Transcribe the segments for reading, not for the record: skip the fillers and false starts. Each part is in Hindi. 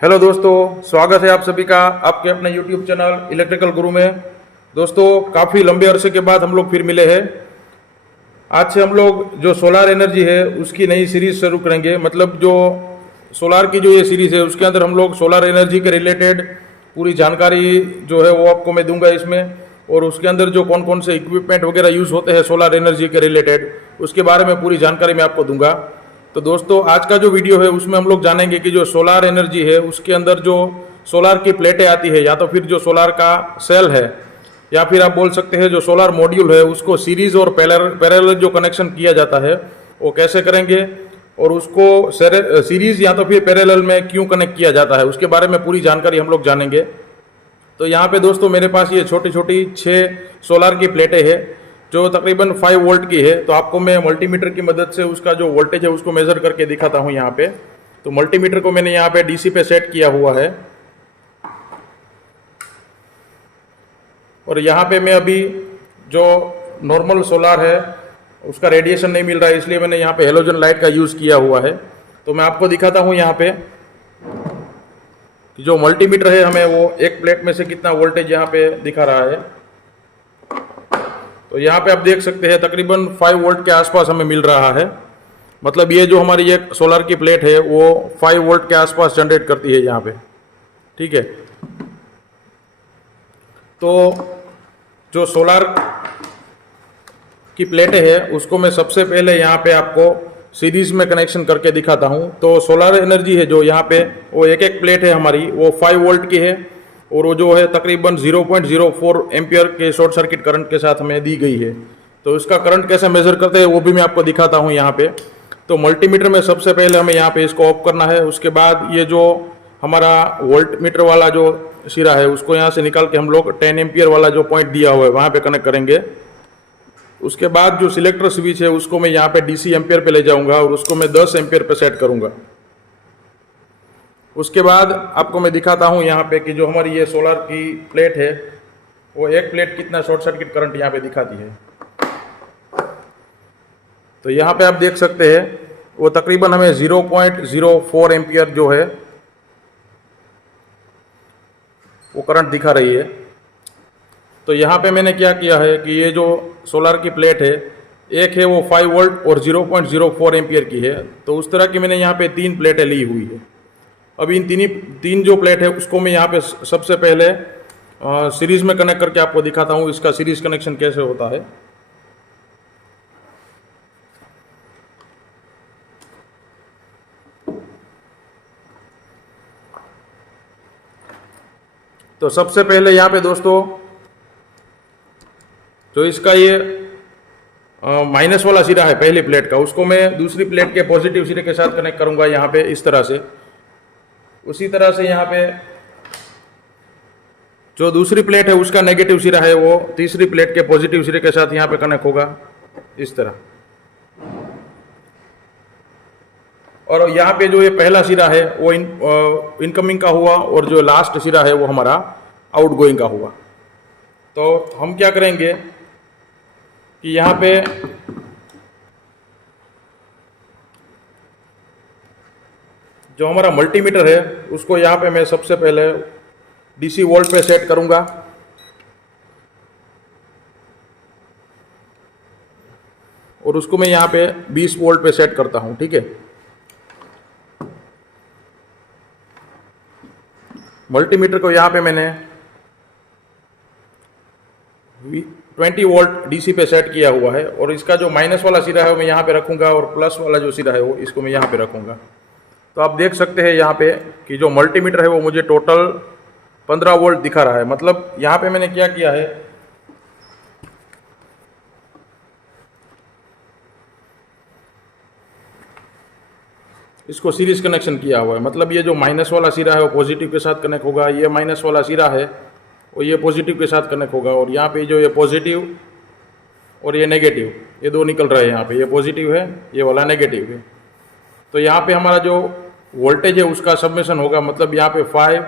हेलो दोस्तों, स्वागत है आप सभी का आपके अपने यूट्यूब चैनल इलेक्ट्रिकल गुरु में। दोस्तों, काफ़ी लंबे अरसे के बाद हम लोग फिर मिले हैं। आज से हम लोग जो सोलार एनर्जी है उसकी नई सीरीज शुरू करेंगे। मतलब जो सोलार की जो ये सीरीज है उसके अंदर हम लोग सोलार एनर्जी के रिलेटेड पूरी जानकारी जो है वो आपको मैं दूंगा इसमें, और उसके अंदर जो कौन कौन से इक्विपमेंट वगैरह यूज़ होते हैं सोलार एनर्जी के रिलेटेड उसके बारे में पूरी जानकारी मैं आपको दूंगा। तो दोस्तों, आज का जो वीडियो है उसमें हम लोग जानेंगे कि जो सोलार एनर्जी है उसके अंदर जो सोलार की प्लेटें आती है, या तो फिर जो सोलार का सेल है, या फिर आप बोल सकते हैं जो सोलार मॉड्यूल है, उसको सीरीज और पैरेलल जो कनेक्शन किया जाता है वो कैसे करेंगे, और उसको सीरीज या तो फिर पैरेलल में क्यों कनेक्ट किया जाता है उसके बारे में पूरी जानकारी हम लोग जानेंगे। तो यहाँ पे दोस्तों मेरे पास ये छोटी छोटी 6 सोलार की प्लेटें हैं जो तकरीबन 5 वोल्ट की है। तो आपको मैं मल्टीमीटर की मदद से उसका जो वोल्टेज है उसको मेज़र करके दिखाता हूँ यहाँ पे। तो मल्टीमीटर को मैंने यहाँ पे डीसी पे सेट किया हुआ है, और यहाँ पे मैं अभी जो नॉर्मल सोलार है उसका रेडिएशन नहीं मिल रहा है, इसलिए मैंने यहाँ पे हेलोजन लाइट का यूज़ किया हुआ है। तो मैं आपको दिखाता हूँ यहाँ पे कि जो मल्टीमीटर है हमें वो एक प्लेट में से कितना वोल्टेज यहाँ पे दिखा रहा है। तो यहाँ पे आप देख सकते हैं तकरीबन 5 वोल्ट के आसपास हमें मिल रहा है। मतलब ये जो हमारी एक सोलर की प्लेट है वो 5 वोल्ट के आसपास जनरेट करती है यहाँ पे, ठीक है। तो जो सोलर की प्लेटें हैं उसको मैं सबसे पहले यहाँ पे आपको सीरीज में कनेक्शन करके दिखाता हूँ। तो सोलर एनर्जी है जो यहाँ पे वो एक एक प्लेट है हमारी वो 5 वोल्ट की है, और वो जो है तकरीबन 0.04 एम्पियर के शॉर्ट सर्किट करंट के साथ हमें दी गई है। तो इसका करंट कैसे मेजर करते हैं वो भी मैं आपको दिखाता हूँ यहाँ पे। तो मल्टीमीटर में सबसे पहले हमें यहाँ पे इसको ऑफ करना है। उसके बाद ये जो हमारा वोल्ट मीटर वाला जो सिरा है उसको यहाँ से निकाल के हम लोग 10 एम्पियर वाला जो पॉइंट दिया हुआ है वहाँ पे कनेक्ट करेंगे। उसके बाद जो सिलेक्टर स्विच है उसको मैं यहाँ पे डीसी एम्पियर पे ले जाऊँगा और उसको मैं 10 एम्पियर पे सेट करूँगा। उसके बाद आपको मैं दिखाता हूँ यहाँ पे कि जो हमारी ये सोलर की प्लेट है वो एक प्लेट कितना शॉर्ट सर्किट करंट यहाँ पे दिखाती है। तो यहाँ पे आप देख सकते हैं वो तकरीबन हमें 0.04 एम्पियर जो है वो करंट दिखा रही है। तो यहाँ पे मैंने क्या किया है कि ये जो सोलर की प्लेट है एक है वो 5 वोल्ट और 0.04 एम्पियर की है। तो उस तरह की मैंने यहाँ पे 3 प्लेटें ली हुई है। अब इन तीन जो प्लेट है उसको मैं यहाँ पे सबसे पहले सीरीज में कनेक्ट करके आपको दिखाता हूँ इसका सीरीज कनेक्शन कैसे होता है। तो सबसे पहले यहाँ पे दोस्तों जो इसका ये माइनस वाला सिरा है पहली प्लेट का उसको मैं दूसरी प्लेट के पॉजिटिव सिरे के साथ कनेक्ट करूँगा यहाँ पे इस तरह से। उसी तरह से यहाँ पे जो दूसरी प्लेट है उसका नेगेटिव सिरा है वो तीसरी प्लेट के पॉजिटिव सिरे के साथ यहाँ पे कनेक्ट होगा इस तरह। और यहाँ पे जो ये पहला सिरा है वो इनकमिंग का हुआ, और जो लास्ट सिरा है वो हमारा आउटगोइंग का हुआ। तो हम क्या करेंगे कि यहाँ पे जो हमारा मल्टीमीटर है उसको यहाँ पे मैं सबसे पहले डीसी वोल्ट पे सेट करूँगा, और उसको मैं यहाँ पे 20 वोल्ट पे सेट करता हूँ, ठीक है। मल्टीमीटर को यहाँ पे मैंने 20 वोल्ट डीसी पे सेट किया हुआ है, और इसका जो माइनस वाला सिरा है वो मैं यहाँ पे रखूँगा और प्लस वाला जो सिरा है वो इसको मैं यहाँ पे रखूँगा। तो आप देख सकते हैं यहाँ पे कि जो मल्टीमीटर है वो मुझे टोटल 15 वोल्ट दिखा रहा है। मतलब यहाँ पे मैंने क्या किया है इसको सीरीज कनेक्शन किया हुआ है। मतलब ये जो माइनस वाला सिरा है वो पॉजिटिव के साथ कनेक्ट होगा, ये माइनस वाला सिरा है वो ये पॉजिटिव के साथ कनेक्ट होगा, और यहाँ पे जो ये पॉजिटिव और ये नेगेटिव ये दो निकल रहे हैं। यहाँ पे ये पॉजिटिव है ये वाला नेगेटिव है। तो यहाँ पे हमारा जो वोल्टेज है उसका सबमेशन होगा। मतलब यहाँ पे 5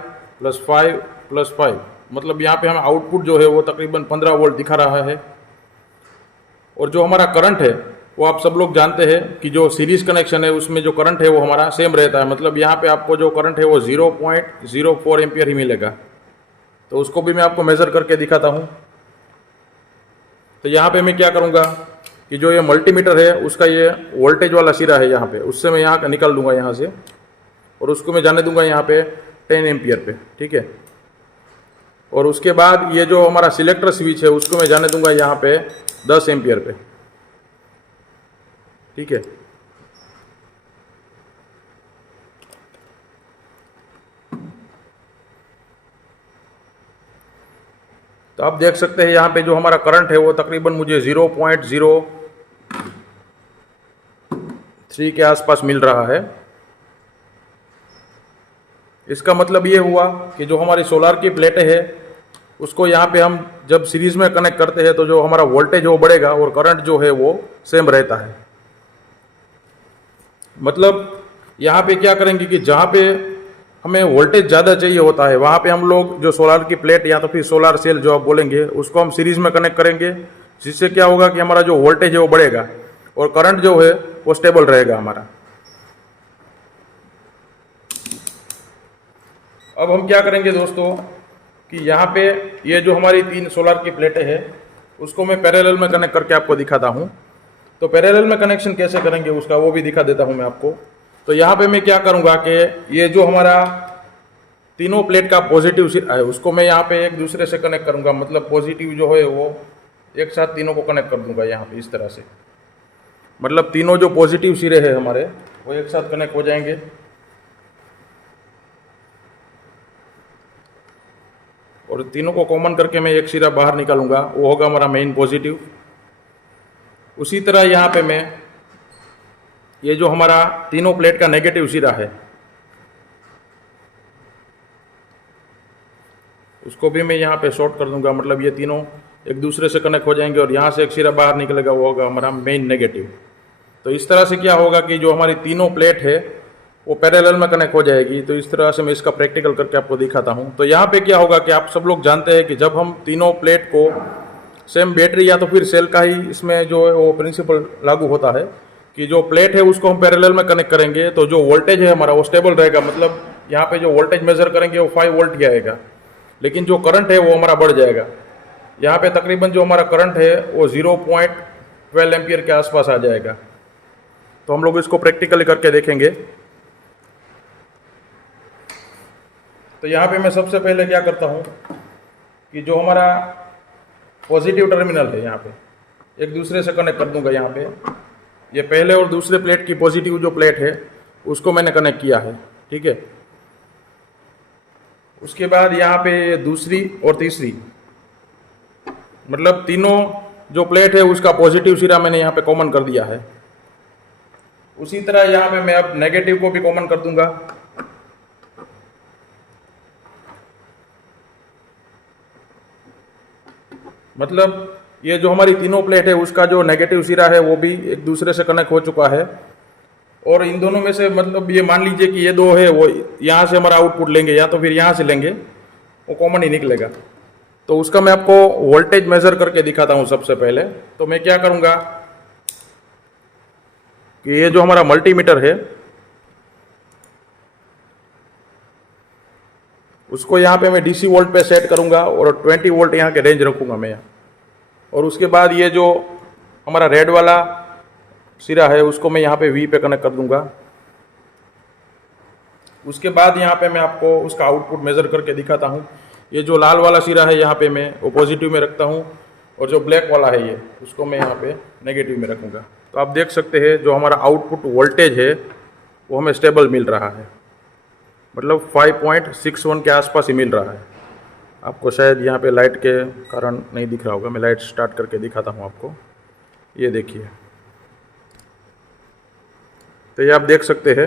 + 5 + 5, मतलब यहाँ पे हमें आउटपुट जो है वो तकरीबन 15 वोल्ट दिखा रहा है। और जो हमारा करंट है वो आप सब लोग जानते हैं कि जो सीरीज कनेक्शन है उसमें जो करंट है वो हमारा सेम रहता है, मतलब यहाँ पे आपको जो करंट है वो 0.04 एम्पियर ही मिलेगा। तो उसको भी मैं आपको मेज़र करके दिखाता हूँ। तो यहाँ पे मैं क्या करूँगा कि जो ये मल्टीमीटर है उसका ये वोल्टेज वाला सिरा है यहाँ पे, उससे मैं यहाँ निकाल दूंगा यहाँ से, और उसको मैं जाने दूंगा यहाँ पे 10 एम्पियर पे, ठीक है। और उसके बाद ये जो हमारा सिलेक्टर स्विच है उसको मैं जाने दूंगा यहाँ पे 10 एम्पियर पे, ठीक है। तो आप देख सकते हैं यहाँ पे जो हमारा करंट है वो तकरीबन मुझे 0.03 के आसपास मिल रहा है। इसका मतलब ये हुआ कि जो हमारी सोलार की प्लेटें हैं उसको यहाँ पे हम जब सीरीज में कनेक्ट करते हैं तो जो हमारा वोल्टेज वो बढ़ेगा और करंट जो है वो सेम रहता है। मतलब यहाँ पे क्या करेंगे कि जहाँ पे हमें वोल्टेज ज़्यादा चाहिए होता है वहाँ पे हम लोग जो सोलार की प्लेट या तो फिर सोलार सेल जो आप बोलेंगे उसको हम सीरीज में कनेक्ट करेंगे, जिससे क्या होगा कि हमारा जो वोल्टेज है वो बढ़ेगा और करंट जो है वो स्टेबल रहेगा हमारा। अब हम क्या करेंगे दोस्तों कि यहाँ पे ये जो हमारी 3 सोलार की प्लेटें हैं उसको मैं पैरेलल में कनेक्ट करके आपको दिखाता हूँ। तो पैरेलल में कनेक्शन कैसे करेंगे उसका वो भी दिखा देता हूँ मैं आपको। तो यहाँ पे मैं क्या करूँगा कि ये जो हमारा तीनों प्लेट का पॉजिटिव सिरा है उसको मैं यहाँ पे एक दूसरे से कनेक्ट करूँगा, मतलब पॉजिटिव जो है वो एक साथ तीनों को कनेक्ट कर दूँगा यहाँ पे इस तरह से, मतलब तीनों जो पॉजिटिव सिरे हैं हमारे वो एक साथ कनेक्ट हो जाएंगे। और तीनों को कॉमन करके मैं एक सिरा बाहर निकालूंगा, वो होगा हमारा मेन पॉजिटिव। उसी तरह यहाँ पे मैं ये जो हमारा तीनों प्लेट का नेगेटिव सिरा है उसको भी मैं यहाँ पे शॉर्ट कर दूंगा, मतलब ये तीनों एक दूसरे से कनेक्ट हो जाएंगे और यहाँ से एक सिरा बाहर निकलेगा, वो होगा हमारा मेन नेगेटिव। तो इस तरह से क्या होगा कि जो हमारी तीनों प्लेट है वो पैरेलल में कनेक्ट हो जाएगी। तो इस तरह से मैं इसका प्रैक्टिकल करके आपको दिखाता हूँ। तो यहाँ पे क्या होगा कि आप सब लोग जानते हैं कि जब हम तीनों प्लेट को सेम बैटरी या तो फिर सेल का ही इसमें जो है वो प्रिंसिपल लागू होता है कि जो प्लेट है उसको हम पैरेलल में कनेक्ट करेंगे तो जो वोल्टेज है हमारा वो स्टेबल रहेगा, मतलब यहाँ पे जो वोल्टेज मेजर करेंगे वो 5 वोल्ट ही आएगा, लेकिन जो करंट है वो हमारा बढ़ जाएगा। यहाँ पे तकरीबन जो हमारा करंट है वो 0.12 एम्पियर के आसपास आ जाएगा। तो हम लोग इसको प्रैक्टिकली करके देखेंगे। तो यहाँ पे मैं सबसे पहले क्या करता हूँ कि जो हमारा पॉजिटिव टर्मिनल है यहाँ पे एक दूसरे से कनेक्ट कर दूंगा। यहाँ पे ये पहले और दूसरे प्लेट की पॉजिटिव जो प्लेट है उसको मैंने कनेक्ट किया है, ठीक है। उसके बाद यहाँ पे दूसरी और तीसरी, मतलब तीनों जो प्लेट है उसका पॉजिटिव सिरा मैंने यहाँ पे कॉमन कर दिया है। उसी तरह यहाँ पे मैं अब नेगेटिव को भी कॉमन कर दूंगा। मतलब ये जो हमारी तीनों प्लेट है उसका जो नेगेटिव सिरा है वो भी एक दूसरे से कनेक्ट हो चुका है। और इन दोनों में से मतलब ये मान लीजिए कि ये दो है वो यहाँ से हमारा आउटपुट लेंगे या तो फिर यहाँ से लेंगे, वो कॉमन ही निकलेगा। तो उसका मैं आपको वोल्टेज मेजर करके दिखाता हूँ सबसे पहले। तो मैं क्या करूँगा कि ये जो हमारा मल्टीमीटर है उसको यहाँ पे मैं डीसी वोल्ट पे सेट करूँगा और 20 वोल्ट यहाँ के रेंज रखूँगा मैं। और उसके बाद ये जो हमारा रेड वाला सिरा है उसको मैं यहाँ पे वी पे कनेक्ट कर दूँगा। उसके बाद यहाँ पे मैं आपको उसका आउटपुट मेज़र करके दिखाता हूँ। ये जो लाल वाला सिरा है यहाँ पे मैं वो पॉजिटिव में रखता हूँ और जो ब्लैक वाला है ये उसको मैं यहाँ पे नेगेटिव में रखूँगा। तो आप देख सकते हैं जो हमारा आउटपुट वोल्टेज है वो हमें स्टेबल मिल रहा है, मतलब 5.61 के आसपास ही मिल रहा है। आपको शायद यहाँ पे लाइट के कारण नहीं दिख रहा होगा, मैं लाइट स्टार्ट करके दिखाता हूँ आपको। ये देखिए, तो ये आप देख सकते हैं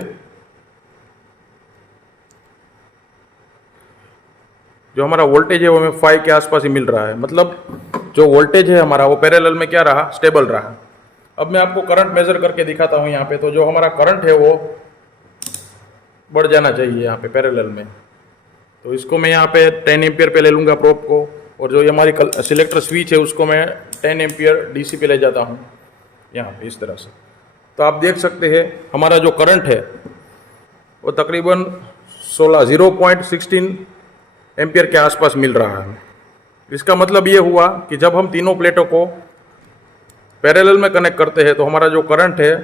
जो हमारा वोल्टेज है वो हमें 5 के आसपास ही मिल रहा है, मतलब जो वोल्टेज है हमारा वो पैरेलल में क्या रहा, स्टेबल रहा। अब मैं आपको करंट मेजर करके दिखाता हूँ यहाँ पे। तो जो हमारा करंट है वो बढ़ जाना चाहिए यहाँ पे पैरेलल में। तो इसको मैं यहाँ पे 10 एम्पियर पे ले लूँगा प्रोब को, और जो ये हमारी सिलेक्टर स्विच है उसको मैं 10 एम्पियर डीसी पे ले जाता हूँ। यहाँ पे इस तरह से। तो आप देख सकते हैं हमारा जो करंट है वो तकरीबन 0.16 एम्पियर के आसपास मिल रहा है। इसका मतलब ये हुआ कि जब हम तीनों प्लेटों को पैरेलल में कनेक्ट करते हैं तो हमारा जो करंट है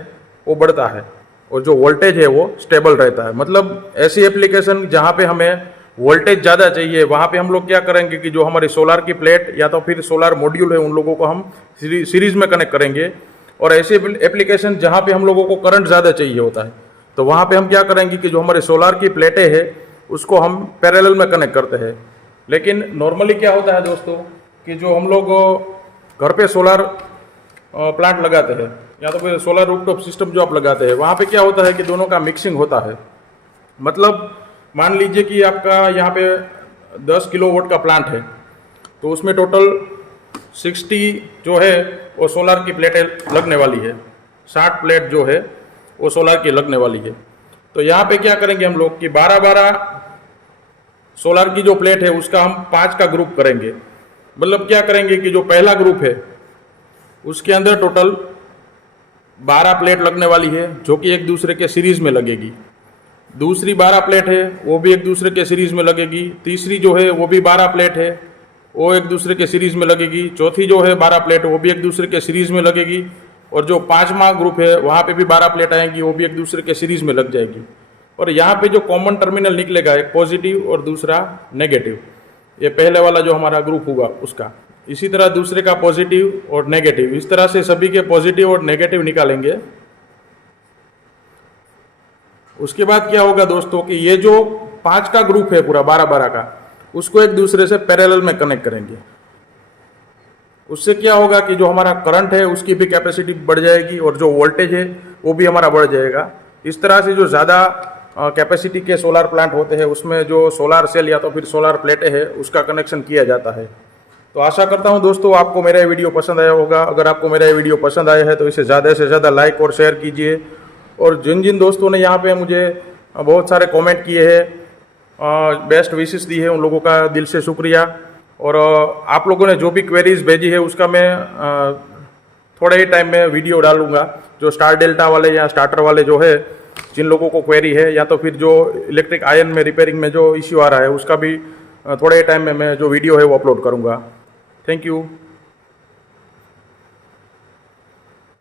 वो बढ़ता है और जो वोल्टेज है वो स्टेबल रहता है। मतलब ऐसी एप्लीकेशन जहाँ पे हमें वोल्टेज ज़्यादा चाहिए वहाँ पे हम लोग क्या करेंगे कि जो हमारी सोलार की प्लेट या तो फिर सोलार मॉड्यूल है उन लोगों को हम सीरीज़ में कनेक्ट करेंगे। और ऐसी एप्लीकेशन जहाँ पे हम लोगों को करंट ज़्यादा चाहिए होता है तो वहाँ पे हम क्या करेंगे कि जो हमारे सोलार की प्लेटें हैं उसको हम पैरेलल में कनेक्ट करते हैं। लेकिन नॉर्मली क्या होता है दोस्तों कि जो हम लोग घर पे सोलार प्लांट लगाते हैं या तो फिर सोलर रूफटॉप सिस्टम जो आप लगाते हैं वहाँ पे क्या होता है कि दोनों का मिक्सिंग होता है। मतलब मान लीजिए कि आपका यहाँ पे 10 किलोवाट का प्लांट है तो उसमें टोटल 60 जो है वो सोलार की प्लेटें लगने वाली है, 60 प्लेट जो है वो सोलार की लगने वाली है। तो यहाँ पे क्या करेंगे हम लोग कि 12-12 सोलार की जो प्लेट है उसका हम 5 का ग्रुप करेंगे। मतलब क्या करेंगे कि जो पहला ग्रुप है उसके अंदर टोटल 12 प्लेट लगने वाली है जो कि एक दूसरे के सीरीज में लगेगी। दूसरी 12 प्लेट है वो भी एक दूसरे के सीरीज में लगेगी। तीसरी जो है वो भी 12 प्लेट है वो एक दूसरे के सीरीज में लगेगी। चौथी जो है 12 प्लेट वो भी एक दूसरे के सीरीज में लगेगी। और जो 5वां ग्रुप है वहाँ पे भी 12 प्लेट आएंगी वो भी एक दूसरे के सीरीज में लग जाएगी। और यहाँ पे जो कॉमन टर्मिनल निकलेगा एक पॉजिटिव और दूसरा नेगेटिव, ये पहले वाला जो हमारा ग्रुप होगा उसका, इसी तरह दूसरे का पॉजिटिव और नेगेटिव, इस तरह से सभी के पॉजिटिव और नेगेटिव निकालेंगे। उसके बाद क्या होगा दोस्तों कि ये जो 5 का ग्रुप है पूरा 12-12 का उसको एक दूसरे से पैरेलल में कनेक्ट करेंगे। उससे क्या होगा कि जो हमारा करंट है उसकी भी कैपेसिटी बढ़ जाएगी और जो वोल्टेज है वो भी हमारा बढ़ जाएगा। इस तरह से जो ज़्यादा कैपेसिटी के सोलार प्लांट होते हैं उसमें जो सोलार सेल या तो फिर सोलार प्लेटें हैं उसका कनेक्शन किया जाता है। तो आशा करता हूं दोस्तों आपको मेरा ये वीडियो पसंद आया होगा। अगर आपको मेरा ये वीडियो पसंद आया है तो इसे ज़्यादा से ज़्यादा लाइक और शेयर कीजिए। और जिन जिन दोस्तों ने यहाँ पे मुझे बहुत सारे कमेंट किए हैं, बेस्ट विशेस दी है, उन लोगों का दिल से शुक्रिया। और आप लोगों ने जो भी क्वेरीज भेजी है उसका मैं थोड़े ही टाइम में वीडियो डालूंगा। जो स्टार डेल्टा वाले या स्टार्टर वाले जो है जिन लोगों को क्वेरी है या तो फिर जो इलेक्ट्रिक आयन में रिपेयरिंग में जो इश्यू आ रहा है उसका भी थोड़े टाइम में मैं जो वीडियो है वो अपलोड करूंगा। Thank you.